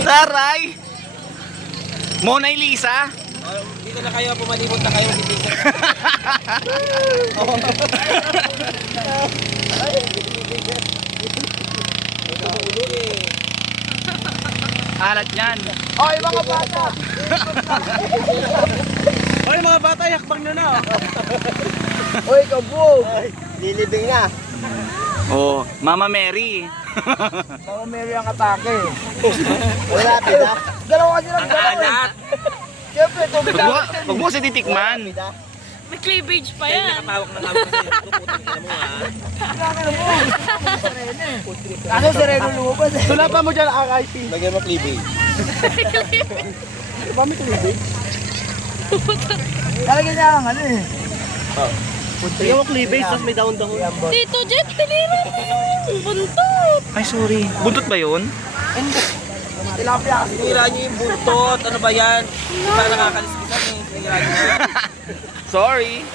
Taray! Mona Lisa? Dito na kayo, pumalibot na kayo dito. Alat yan. Hoy mga bata! Hoy mga bata, yakbang nyo na. Hoy kabog! Lilibing na. Oh, Mama Mary. Mama Mary ang atake. Wala tira. Dalawa kasi lang dalawa. Siyempre, tubig Wag mo kasi titikman. May cleavage pa yan. Nakatawak na kami kasi putang ina mo ha. Ano sereno lumabas eh. Sulatan mo dyan ang RIP. Lagyan mo cleavage. Ano ba may cleavage? Lalagyan niya ang ano eh. Lagyan mo cleavage, tapos may daon-daon. Tito Jet, tinira mo yung buntot. Ay, sorry. Buntot ba yun? Tilapia. Sinira niyo yung buntot. Ano ba yan? Para nakakaliskisan eh. Sinira niyo. Sorry.